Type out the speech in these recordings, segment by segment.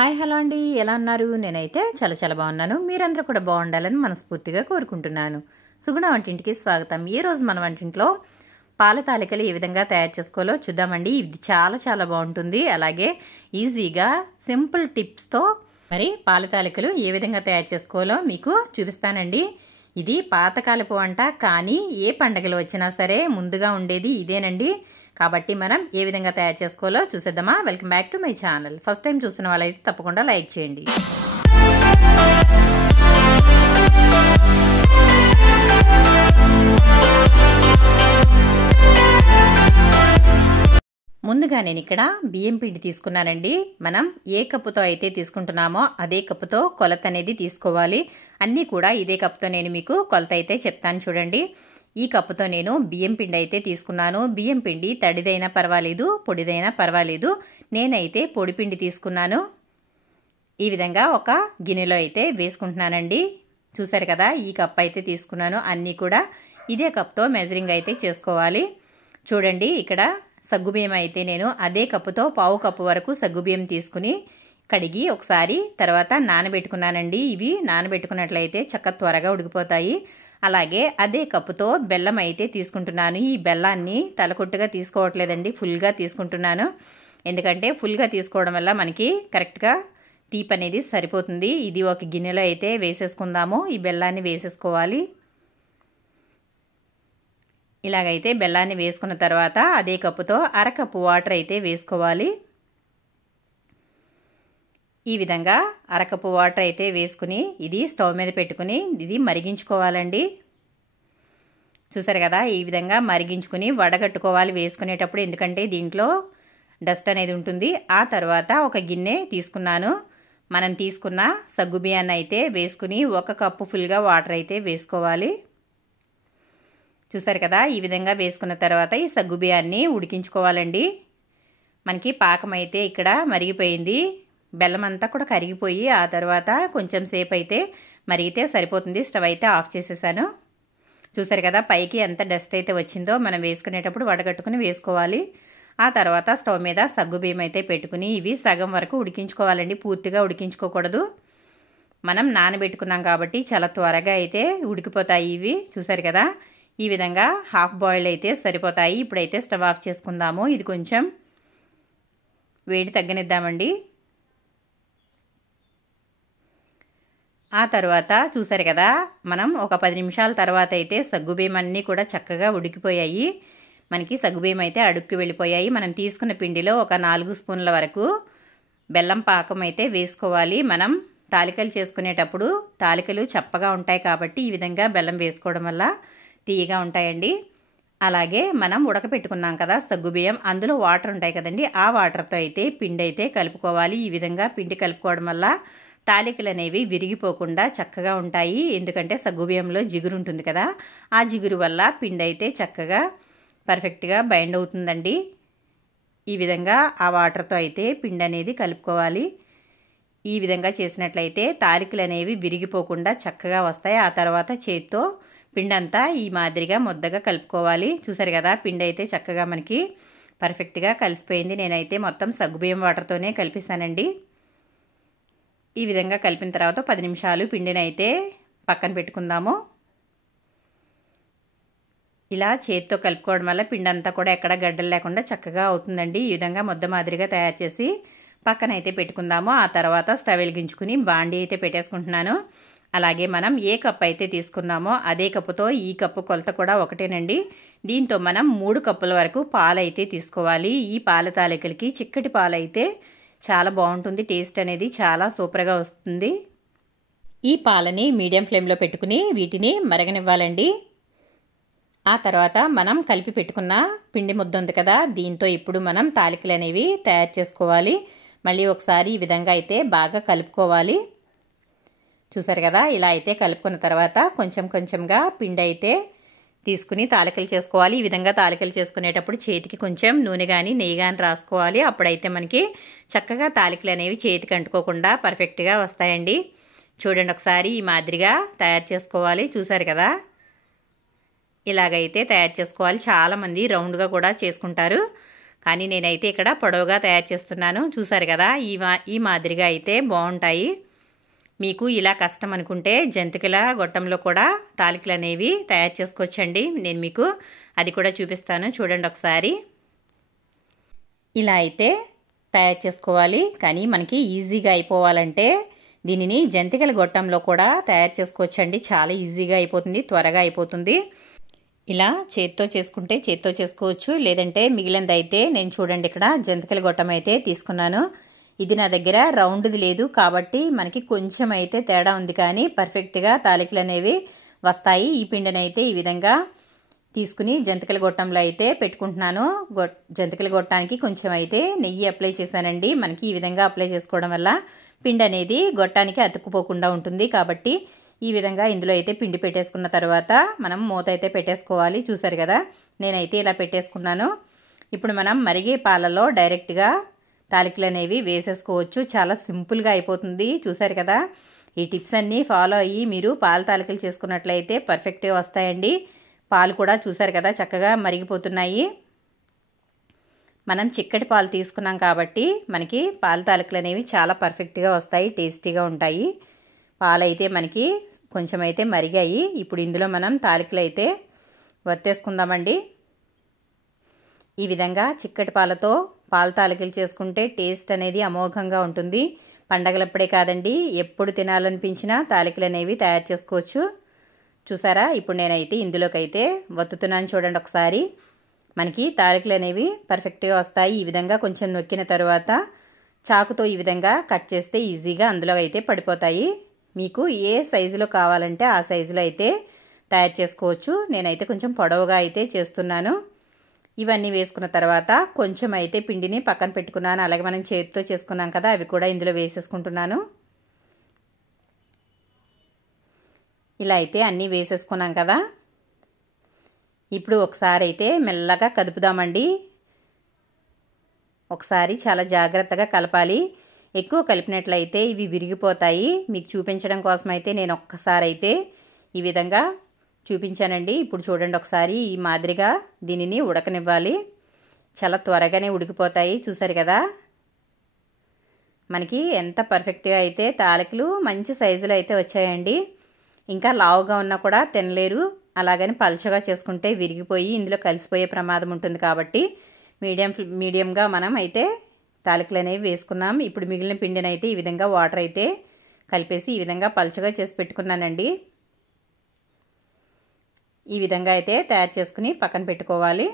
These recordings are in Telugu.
హాయ్ హలో అండి, ఎలా ఉన్నారు? నేనైతే చాలా బాగున్నాను. మీరందరూ కూడా బాగుండాలని మనస్ఫూర్తిగా కోరుకుంటున్నాను. సుగుణ వంటింటికి స్వాగతం. ఈ రోజు మన వంటింట్లో పాల తాలికలు ఏ విధంగా తయారు చేసుకోవాలో చూద్దామండి. ఇది చాలా బాగుంటుంది. అలాగే ఈజీగా సింపుల్ టిప్స్తో మరి పాల తాలికలు ఏ విధంగా తయారు చేసుకోవాలో మీకు చూపిస్తానండి. ఇది పాతకాలపు వంట, కానీ ఏ పండగలు వచ్చినా సరే ముందుగా ఉండేది ఇదేనండి. కాబట్టి మనం ఏ విధంగా తయారు చేసుకోవాలో చూసేద్దామా? Welcome back to my channel. First time చూస్తున్న వాళ్ళైతే తప్పకుండా లైక్ చేయండి. ముందుగా నేను ఇక్కడ బియ్యం పిండి తీసుకున్నానండి. మనం ఏ కప్పుతో అయితే తీసుకుంటున్నామో అదే కప్పుతో కొలత అనేది తీసుకోవాలి. అన్నీ కూడా ఇదే కప్పుతో నేను మీకు కొలత అయితే చెప్తాను చూడండి. ఈ కప్పుతో నేను బియ్యం పిండి అయితే తీసుకున్నాను. బియ్యం పిండి తడిదైనా పర్వాలేదు, పొడిదైనా పర్వాలేదు. నేనైతే పొడి పిండి తీసుకున్నాను. ఈ విధంగా ఒక గిన్నెలో అయితే వేసుకుంటున్నానండి. చూసారు కదా, ఈ కప్ అయితే తీసుకున్నాను. అన్నీ కూడా ఇదే కప్తో మెజరింగ్ అయితే చేసుకోవాలి. చూడండి, ఇక్కడ సగ్గుబియ్యం అయితే నేను అదే కప్పుతో పావు కప్పు వరకు సగ్గుబియ్యం తీసుకుని కడిగి ఒకసారి తర్వాత నానబెట్టుకున్నానండి. ఇవి నానబెట్టుకున్నట్లయితే చక్కగా త్వరగా ఉడికిపోతాయి. అలాగే అదే కప్పుతో బెల్లం అయితే తీసుకుంటున్నాను. ఈ బెల్లాన్ని తలకొట్టుగా తీసుకోవట్లేదండి, ఫుల్గా తీసుకుంటున్నాను. ఎందుకంటే ఫుల్గా తీసుకోవడం వల్ల మనకి కరెక్ట్గా తీపి అనేది సరిపోతుంది. ఇది ఒక గిన్నెలో అయితే వేసేసుకుందాము. ఈ బెల్లాన్ని వేసేసుకోవాలి. ఇలాగైతే బెల్లాన్ని వేసుకున్న తర్వాత అదే కప్పుతో అరకప్పు వాటర్ అయితే వేసుకోవాలి. ఈ విధంగా అరకప్పు వాటర్ అయితే వేసుకుని ఇది స్టవ్ మీద పెట్టుకుని ఇది మరిగించుకోవాలండి. చూసారు కదా, ఈ విధంగా మరిగించుకుని వడగట్టుకోవాలి వేసుకునేటప్పుడు, ఎందుకంటే దీంట్లో డస్ట్ అనేది ఉంటుంది. ఆ తర్వాత ఒక గిన్నె తీసుకున్నాను. మనం తీసుకున్న సగ్గుబియ్యాన్ని అయితే వేసుకుని 1 కప్పు ఫుల్గా వాటర్ అయితే వేసుకోవాలి. చూసారు కదా, ఈ విధంగా వేసుకున్న తర్వాత ఈ సగ్గుబియ్యాన్ని ఉడికించుకోవాలండి. మనకి పాకం అయితే ఇక్కడ మరిగిపోయింది. బెల్లం అంతా కూడా కరిగిపోయి ఆ తర్వాత కొంచెం సేపు అయితే మరిగితే సరిపోతుంది. స్టవ్ అయితే ఆఫ్ చేసేసాను. చూసారు కదా, పైకి ఎంత డస్ట్ అయితే వచ్చిందో మనం వేసుకునేటప్పుడు వడగట్టుకుని వేసుకోవాలి. ఆ తర్వాత స్టవ్ మీద సగ్గుబియ్యం అయితే పెట్టుకుని ఇవి సగం వరకు ఉడికించుకోవాలండి. పూర్తిగా ఉడికించుకోకూడదు. మనం నానబెట్టుకున్నాం కాబట్టి చాలా త్వరగా అయితే ఉడికిపోతాయి ఇవి. చూసారు కదా, ఈ విధంగా హాఫ్ బాయిల్ అయితే సరిపోతాయి. ఇప్పుడైతే స్టవ్ ఆఫ్ చేసుకుందాము. ఇది కొంచెం వేడి తగ్గనిద్దామండి. ఆ తర్వాత చూసారు కదా, మనం ఒక 10 నిమిషాల తర్వాత అయితే సగ్గుబియ్యం అన్నీ కూడా చక్కగా ఉడికిపోయాయి. మనకి సగ్గుబియ్యం అయితే అడుక్కి వెళ్ళిపోయాయి. మనం తీసుకున్న పిండిలో ఒక 4 స్పూన్ల వరకు బెల్లం పాకం అయితే వేసుకోవాలి. మనం తాలికలు చేసుకునేటప్పుడు తాలికలు చప్పగా ఉంటాయి కాబట్టి ఈ విధంగా బెల్లం వేసుకోవడం వల్ల తీయగా ఉంటాయండి. అలాగే మనం ఉడకపెట్టుకున్నాం కదా సగ్గుబియ్యం, అందులో వాటర్ ఉంటాయి కదండి, ఆ వాటర్తో అయితే పిండి అయితే కలుపుకోవాలి. ఈ విధంగా పిండి కలుపుకోవడం వల్ల తాలికలు అనేవి విరిగిపోకుండా చక్కగా ఉంటాయి. ఎందుకంటే సగ్గుబియ్యంలో జిగురు ఉంటుంది కదా, ఆ జిగురు వల్ల పిండి అయితే చక్కగా పర్ఫెక్ట్గా బైండ్ అవుతుందండి. ఈ విధంగా ఆ వాటర్తో అయితే పిండి అనేది కలుపుకోవాలి. ఈ విధంగా చేసినట్లయితే తాలికలు అనేవి విరిగిపోకుండా చక్కగా వస్తాయి. ఆ తర్వాత చేతితో పిండి అంతా ఈ మాదిరిగా ముద్దగా కలుపుకోవాలి. చూసారు కదా, పిండి అయితే చక్కగా మనకి పర్ఫెక్ట్గా కలిసిపోయింది. నేనైతే మొత్తం సగ్గుబియ్యం వాటర్తోనే కలిపేశానండి. ఈ విధంగా కలిపిన తర్వాత 10 నిమిషాలు పిండిని అయితే పక్కన పెట్టుకుందాము. ఇలా చేతితో కలుపుకోవడం వల్ల పిండి అంతా కూడా ఎక్కడ గడ్డలు లేకుండా చక్కగా అవుతుందండి. ఈ విధంగా ముద్ద మాదిరిగా తయారు చేసి పక్కన అయితే పెట్టుకుందాము. ఆ తర్వాత స్టవ్ వెలిగించుకుని బాండీ అయితే పెట్టేసుకుంటున్నాను. అలాగే మనం ఏ కప్ అయితే తీసుకున్నామో అదే కప్పుతో ఈ కప్పు కొలత కూడా ఒకటేనండి. దీంతో మనం 3 కప్పుల వరకు పాలు అయితే తీసుకోవాలి. ఈ పాల తాలికలకి చిక్కటి పాలు అయితే చాలా బాగుంటుంది. టేస్ట్ అనేది చాలా సూపర్గా వస్తుంది. ఈ పాలని మీడియం ఫ్లేమ్లో పెట్టుకుని వీటిని మరగనివ్వాలండి. ఆ తర్వాత మనం కలిపి పెట్టుకున్న పిండి ముద్ద ఉంది కదా, దీంతో ఇప్పుడు మనం తాలికలు అనేవి తయారు చేసుకోవాలి. మళ్ళీ ఒకసారి ఈ విధంగా అయితే బాగా కలుపుకోవాలి. చూసారు కదా, ఇలా అయితే కలుపుకున్న తర్వాత కొంచెంగా పిండి అయితే తీసుకుని తాలికలు చేసుకోవాలి. ఈ విధంగా తాలికలు చేసుకునేటప్పుడు చేతికి కొంచెం నూనె కానీ నెయ్యి కానీ రాసుకోవాలి. అప్పుడైతే మనకి చక్కగా తాలికలు అనేవి చేతికి అంటుకోకుండా పర్ఫెక్ట్గా వస్తాయండి. చూడండి, ఒకసారి ఈ మాదిరిగా తయారు చేసుకోవాలి. చూసారు కదా, ఇలాగైతే తయారు చేసుకోవాలి. చాలామంది రౌండ్గా కూడా చేసుకుంటారు. కానీ నేనైతే ఇక్కడ పొడవుగా తయారు చేస్తున్నాను. చూసారు కదా, ఈ మాదిరిగా అయితే బాగుంటాయి. మీకు ఇలా కష్టం అనుకుంటే జంతికల గొట్టంలో కూడా తాలికలు అనేవి తయారు చేసుకోవచ్చండి. నేను మీకు అది కూడా చూపిస్తాను, చూడండి ఒకసారి. ఇలా అయితే తయారు చేసుకోవాలి. కానీ మనకి ఈజీగా అయిపోవాలంటే దీనిని జంతికల గొట్టంలో కూడా తయారు చేసుకోవచ్చండి. చాలా ఈజీగా అయిపోతుంది, త్వరగా అయిపోతుంది. ఇలా చేత్తో చేసుకుంటే చేత్తో చేసుకోవచ్చు, లేదంటే మిగిలినది అయితే నేను చూడండి ఇక్కడ జంతికల గొట్టం అయితే తీసుకున్నాను. ఇది నా దగ్గర రౌండ్ది లేదు కాబట్టి మనకి కొంచెం అయితే తేడా ఉంది, కానీ పర్ఫెక్ట్గా తాలికలు అనేవి వస్తాయి. ఈ పిండిని అయితే ఈ విధంగా తీసుకుని జంతికల గొట్టంలో అయితే పెట్టుకుంటున్నాను. జంతికల గొట్టానికి కొంచెం అయితే నెయ్యి అప్లై చేశానండి. మనకి ఈ విధంగా అప్లై చేసుకోవడం వల్ల పిండి అనేది గొట్టానికి అతుక్కుపోకుండా ఉంటుంది. కాబట్టి ఈ విధంగా ఇందులో అయితే పిండి పెట్టేసుకున్న తర్వాత మనం మూత అయితే పెట్టేసుకోవాలి. చూసారు కదా, నేనైతే ఇలా పెట్టేసుకున్నాను. ఇప్పుడు మనం మరిగే పాలలో డైరెక్ట్గా తాలికలు అనేవి వేసేసుకోవచ్చు. చాలా సింపుల్గా అయిపోతుంది. చూసారు కదా, ఈ టిప్స్ అన్నీ ఫాలో అయ్యి మీరు పాల తాలికలు చేసుకున్నట్లయితే పర్ఫెక్ట్గా వస్తాయండి. పాలు కూడా చూసారు కదా చక్కగా మరిగిపోతున్నాయి. మనం చిక్కటి పాలు తీసుకున్నాం కాబట్టి మనకి పాల తాలికలు అనేవి చాలా పర్ఫెక్ట్గా వస్తాయి, టేస్టీగా ఉంటాయి. పాలు అయితే మనకి కొంచెం అయితే మరిగాయి. ఇప్పుడు ఇందులో మనం తాలికలు అయితే వత్తేసుకుందామండి. ఈ విధంగా చిక్కటి పాలతో పాల తాలికలు చేసుకుంటే టేస్ట్ అనేది అమోఘంగా ఉంటుంది. పండగలప్పుడే కాదండి, ఎప్పుడు తినాలనిపించినా తాలికలు అనేవి తయారు చేసుకోవచ్చు. చూసారా, ఇప్పుడు నేనైతే ఇందులోకి అయితే వత్తుతున్నాను. చూడండి ఒకసారి, మనకి తాలికలు అనేవి పర్ఫెక్ట్గా వస్తాయి. ఈ విధంగా కొంచెం నొక్కిన తర్వాత చాకుతో ఈ విధంగా కట్ చేస్తే ఈజీగా అందులో అయితే పడిపోతాయి. మీకు ఏ సైజులో కావాలంటే ఆ సైజులో అయితే తయారు చేసుకోవచ్చు. నేనైతే కొంచెం పొడవుగా అయితే చేస్తున్నాను. ఇవన్నీ వేసుకున్న తర్వాత కొంచెం అయితే పిండిని పక్కన పెట్టుకున్నాను. అలాగే మనం చేతితో చేసుకున్నాం కదా, అవి కూడా ఇందులో వేసేసుకుంటున్నాను. ఇలా అయితే అన్నీ వేసేసుకున్నాం కదా, ఇప్పుడు ఒకసారి అయితే మెల్లగా కదుపుదామండి. ఒకసారి చాలా జాగ్రత్తగా కలపాలి. ఎక్కువ కలిపినట్లయితే ఇవి విరిగిపోతాయి. మీకు చూపించడం కోసం అయితే నేను ఒక్కసారి అయితే ఈ విధంగా చూపించానండి. ఇప్పుడు చూడండి ఒకసారి, ఈ మాదిరిగా దీనిని ఉడకనివ్వాలి. చాలా త్వరగానే ఉడికిపోతాయి. చూసారు కదా, మనకి ఎంత పర్ఫెక్ట్గా అయితే తాలికలు మంచి సైజులో అయితే వచ్చాయండి. ఇంకా లావుగా ఉన్నా కూడా తినలేరు. అలాగని పలుచగా చేసుకుంటే విరిగిపోయి ఇందులో కలిసిపోయే ప్రమాదం ఉంటుంది. కాబట్టి మీడియంగా మనం అయితే తాలికలు అనేవి వేసుకున్నాం. ఇప్పుడు మిగిలిన పిండిని అయితే ఈ విధంగా వాటర్ అయితే కలిపేసి ఈ విధంగా పలుచగా చేసి పెట్టుకున్నానండి. ఈ విధంగా అయితే తయారు చేసుకుని పక్కన పెట్టుకోవాలి.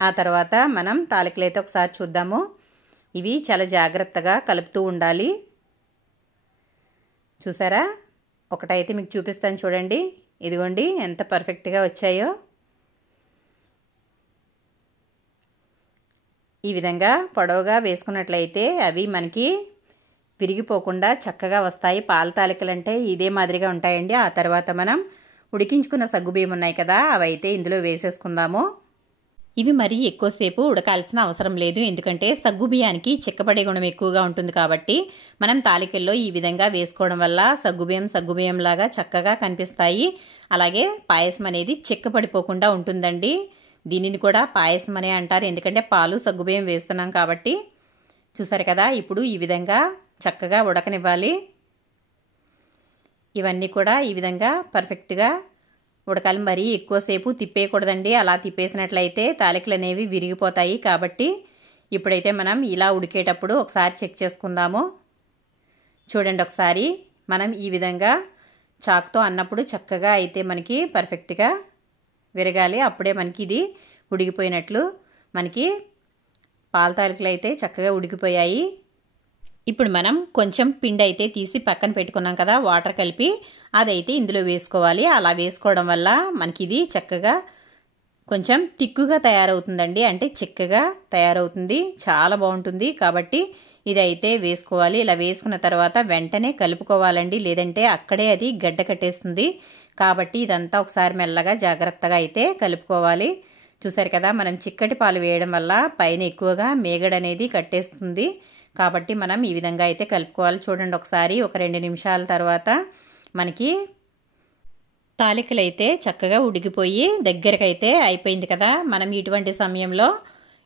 ఆ తర్వాత మనం తాలికలు అయితే ఒకసారి చూద్దాము. ఇవి చాలా జాగ్రత్తగా కలుపుతూ ఉండాలి. చూసారా, ఒకటైతే మీకు చూపిస్తాను చూడండి. ఇదిగోండి ఎంత పర్ఫెక్ట్గా వచ్చాయో. ఈ విధంగా పొడవుగా వేసుకున్నట్లయితే అవి మనకి విరిగిపోకుండా చక్కగా వస్తాయి. పాల తాలికలు అంటే ఇదే మాదిరిగా ఉంటాయండి. ఆ తర్వాత మనం ఉడికించుకున్న సగ్గుబియ్యం ఉన్నాయి కదా, అవి అయితే ఇందులో వేసేసుకుందాము. ఇవి మరీ ఎక్కువసేపు ఉడకాల్సిన అవసరం లేదు, ఎందుకంటే సగ్గుబియ్యానికి చిక్కపడే గుణం ఎక్కువగా ఉంటుంది. కాబట్టి మనం తాలికల్లో ఈ విధంగా వేసుకోవడం వల్ల సగ్గుబియ్యం లాగా చక్కగా కనిపిస్తాయి. అలాగే పాయసం అనేది చిక్కపడిపోకుండా ఉంటుందండి. దీనిని కూడా పాయసం అనే అంటారు, ఎందుకంటే పాలు సగ్గుబియ్యం వేస్తున్నాం కాబట్టి. చూసారు కదా, ఇప్పుడు ఈ విధంగా చక్కగా ఉడకనివ్వాలి. ఇవన్నీ కూడా ఈ విధంగా పర్ఫెక్ట్గా ఉడకాలి. మరీ ఎక్కువసేపు తిప్పేయకూడదండి. అలా తిప్పేసినట్లయితే తాలికలు అనేవి విరిగిపోతాయి. కాబట్టి ఇప్పుడైతే మనం ఇలా ఉడికేటప్పుడు ఒకసారి చెక్ చేసుకుందాము. చూడండి ఒకసారి, మనం ఈ విధంగా చాకుతో అన్నప్పుడు చక్కగా అయితే మనకి పర్ఫెక్ట్గా విరగాలి. అప్పుడే మనకి ఇది ఉడికిపోయినట్లు. మనకి పాల తాలికలు అయితే చక్కగా ఉడికిపోయాయి. ఇప్పుడు మనం కొంచెం పిండి అయితే తీసి పక్కన పెట్టుకున్నాం కదా, వాటర్ కలిపి, అదైతే ఇందులో వేసుకోవాలి. అలా వేసుకోవడం వల్ల మనకి ఇది చక్కగా కొంచెం తిక్కుగా తయారవుతుందండి. అంటే చిక్కగా తయారవుతుంది, చాలా బాగుంటుంది. కాబట్టి ఇదైతే వేసుకోవాలి. ఇలా వేసుకున్న తర్వాత వెంటనే కలుపుకోవాలండి, లేదంటే అక్కడే అది గడ్డ కట్టేస్తుంది. కాబట్టి ఇదంతా ఒకసారి మెల్లగా జాగ్రత్తగా అయితే కలుపుకోవాలి. చూసారు కదా, మనం చిక్కటి పాలు వేయడం వల్ల పైన ఎక్కువగా మేగడ అనేది కట్టేస్తుంది. కాబట్టి మనం ఈ విధంగా అయితే కలుపుకోవాలి. చూడండి ఒకసారి, ఒక 2 నిమిషాల తర్వాత మనకి తాలికలు అయితే చక్కగా ఉడికిపోయి దగ్గరకైతే అయిపోయింది కదా. మనం ఇటువంటి సమయంలో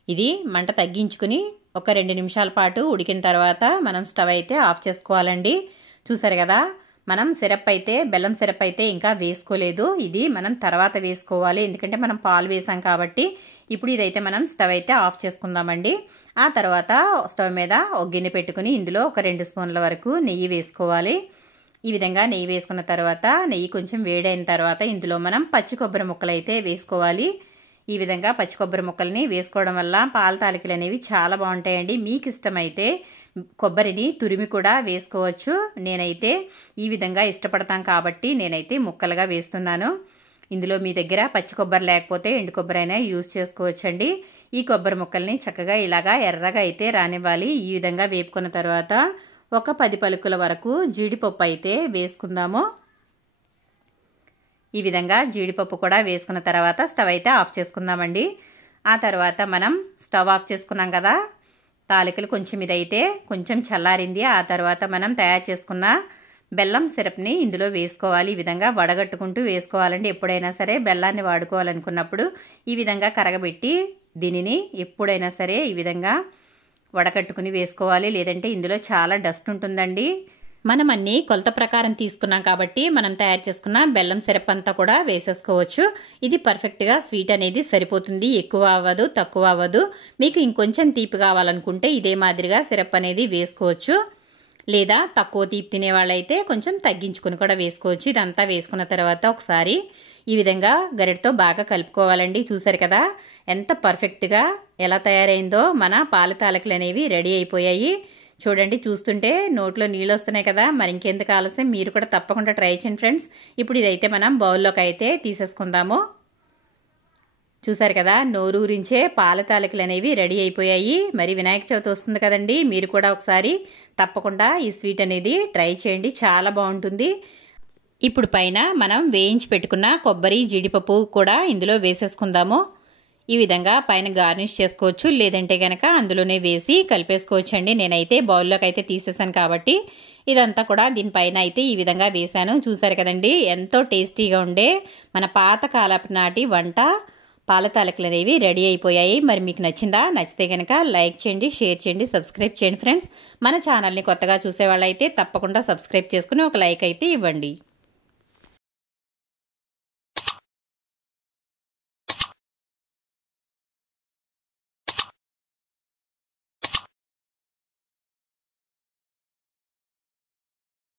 ఇది మంట తగ్గించుకుని ఒక 2 నిమిషాల పాటు ఉడికిన తర్వాత మనం స్టవ్ అయితే ఆఫ్ చేసుకోవాలండి. చూసారు కదా, మనం సిరప్ అయితే బెల్లం సిరప్ అయితే ఇంకా వేసుకోలేదు. ఇది మనం తర్వాత వేసుకోవాలి, ఎందుకంటే మనం పాలు వేసాం కాబట్టి. ఇప్పుడు ఇదైతే మనం స్టవ్ అయితే ఆఫ్ చేసుకుందామండి. ఆ తర్వాత స్టవ్ మీద ఒక గిన్నె పెట్టుకుని ఇందులో ఒక 2 స్పూన్ల వరకు నెయ్యి వేసుకోవాలి. ఈ విధంగా నెయ్యి వేసుకున్న తర్వాత నెయ్యి కొంచెం వేడైన తర్వాత ఇందులో మనం పచ్చి కొబ్బరి ముక్కలు అయితే వేసుకోవాలి. ఈ విధంగా పచ్చి కొబ్బరి ముక్కల్ని వేసుకోవడం వల్ల పాల తాలికలు అనేవి చాలా బాగుంటాయండి. మీకు ఇష్టమైతే కొబ్బరిని తురిమి కూడా వేసుకోవచ్చు. నేనైతే ఈ విధంగా ఇష్టపడతాం కాబట్టి నేనైతే ముక్కలుగా వేస్తున్నాను. ఇందులో మీ దగ్గర పచ్చి కొబ్బరి లేకపోతే ఎండు కొబ్బరి అయినా యూజ్ చేసుకోవచ్చండి. ఈ కొబ్బరి ముక్కల్ని చక్కగా ఇలాగా ఎర్రగా అయితే రానివ్వాలి. ఈ విధంగా వేపుకున్న తర్వాత ఒక 10 పలుకుల వరకు జీడిపప్పు అయితే వేసుకుందాము. ఈ విధంగా జీడిపప్పు కూడా వేసుకున్న తర్వాత స్టవ్ అయితే ఆఫ్ చేసుకుందామండి. ఆ తర్వాత మనం స్టవ్ ఆఫ్ చేసుకున్నాం కదా, తాలికలు కొంచెం ఇదైతే కొంచెం చల్లారింది. ఆ తర్వాత మనం తయారు చేసుకున్న బెల్లం సిరప్ని ఇందులో వేసుకోవాలి. ఈ విధంగా వడగట్టుకుంటూ వేసుకోవాలండి. ఎప్పుడైనా సరే బెల్లాన్ని వాడుకోవాలనుకున్నప్పుడు ఈ విధంగా కరగబెట్టి దీనిని ఎప్పుడైనా సరే ఈ విధంగా వడకట్టుకుని వేసుకోవాలి. లేదంటే ఇందులో చాలా డస్ట్ ఉంటుందండి. మనం అన్నీ కొలత ప్రకారం తీసుకున్నాం కాబట్టి మనం తయారు చేసుకున్న బెల్లం సిరప్ అంతా కూడా వేసేసుకోవచ్చు. ఇది పర్ఫెక్ట్గా స్వీట్ అనేది సరిపోతుంది. ఎక్కువ అవ్వదు, తక్కువ అవ్వదు. మీకు ఇంకొంచెం తీపి కావాలనుకుంటే ఇదే మాదిరిగా సిరప్ అనేది వేసుకోవచ్చు. లేదా తక్కువ తీపి తినే వాళ్ళైతే కొంచెం తగ్గించుకుని కూడా వేసుకోవచ్చు. ఇదంతా వేసుకున్న తర్వాత ఒకసారి ఈ విధంగా గరిటతో బాగా కలుపుకోవాలండి. చూసారు కదా ఎంత పర్ఫెక్ట్గా ఎలా తయారైందో. మన పాల తాలికలు అనేవి రెడీ అయిపోయాయి. చూడండి, చూస్తుంటే నోట్లో నీళ్ళు వస్తున్నాయి కదా. మరి ఇంకెందుకు ఆలస్యం, మీరు కూడా తప్పకుండా ట్రై చేయండి ఫ్రెండ్స్. ఇప్పుడు ఇదైతే మనం బౌల్లోకి అయితే తీసేసుకుందాము. చూసారు కదా, నోరూరించే పాల తాలికలు అనేవి రెడీ అయిపోయాయి. మరి వినాయక చవితి వస్తుంది కదండి, మీరు కూడా ఒకసారి తప్పకుండా ఈ స్వీట్ అనేది ట్రై చేయండి, చాలా బాగుంటుంది. ఇప్పుడు పైన మనం వేయించి పెట్టుకున్న కొబ్బరి జీడిపప్పు కూడా ఇందులో వేసేసుకుందాము. ఈ విధంగా పైన గార్నిష్ చేసుకోవచ్చు, లేదంటే కనుక అందులోనే వేసి కలిపేసుకోవచ్చు అండి. నేనైతే బౌల్లోకి అయితే తీసేసాను కాబట్టి ఇదంతా కూడా దీనిపైన అయితే ఈ విధంగా వేసాను. చూసారు కదండి, ఎంతో టేస్టీగా ఉండే మన పాత కాలపు నాటి వంట పాల తాలికలు అనేవి రెడీ అయిపోయాయి. మరి మీకు నచ్చిందా? నచ్చితే కనుక లైక్ చేయండి, షేర్ చేయండి, సబ్స్క్రైబ్ చేయండి ఫ్రెండ్స్. మన ఛానల్ని కొత్తగా చూసే వాళ్ళైతే తప్పకుండా సబ్స్క్రైబ్ చేసుకుని ఒక లైక్ అయితే ఇవ్వండి.